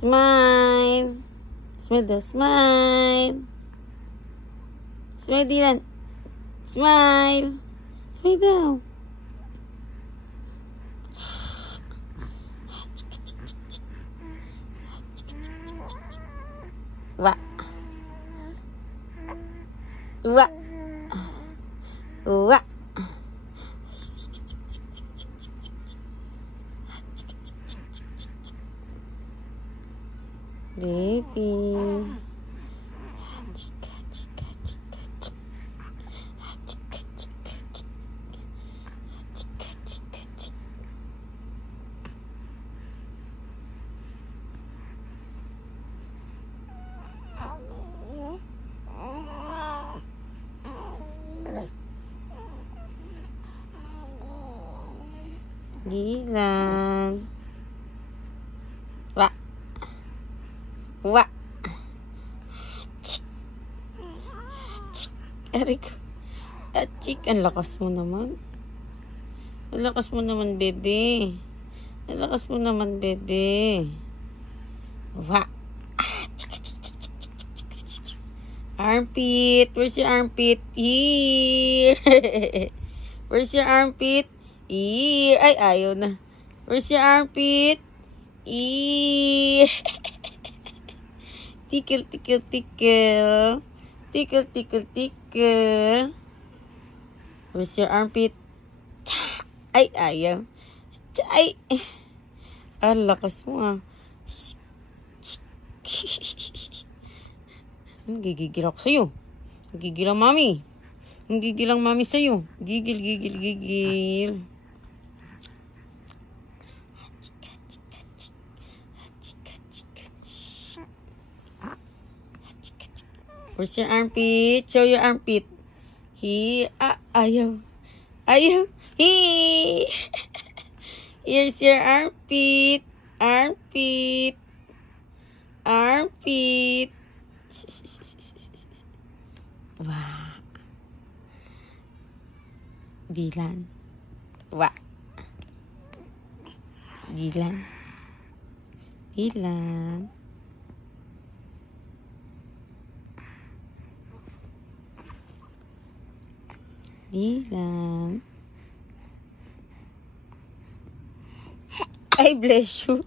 Smile. Smile daw. Smile. Smile, Dylan. Smile. Smile daw. Wa. Wa. Wa. Baby. Dylan. Wa. Wa. Arik. Achik. Ang lakas mo naman. Ang lakas mo naman, bebe. Ang lakas mo naman, bebe. Wa. Armpit. Where's your armpit? Here. Where's your armpit? Here. Ay, ayaw na. Where's your armpit? Here. Tickle, tickle, tickle. Tickle, tickle, tickle. Where's your armpit? Ay, ayaw. Ay. Ang lakas mo ah. Gigigil ako sa'yo. Gigigil ang mami. Gigigil ang mami sa'yo. Gigil, gigil, gigil. Where's your armpit? Show your armpit. Ayaw. Ayaw. Here's your armpit. Armpit. Armpit. Wah. Dylan. Wah. Dylan. Dylan. Dylan. I bless you.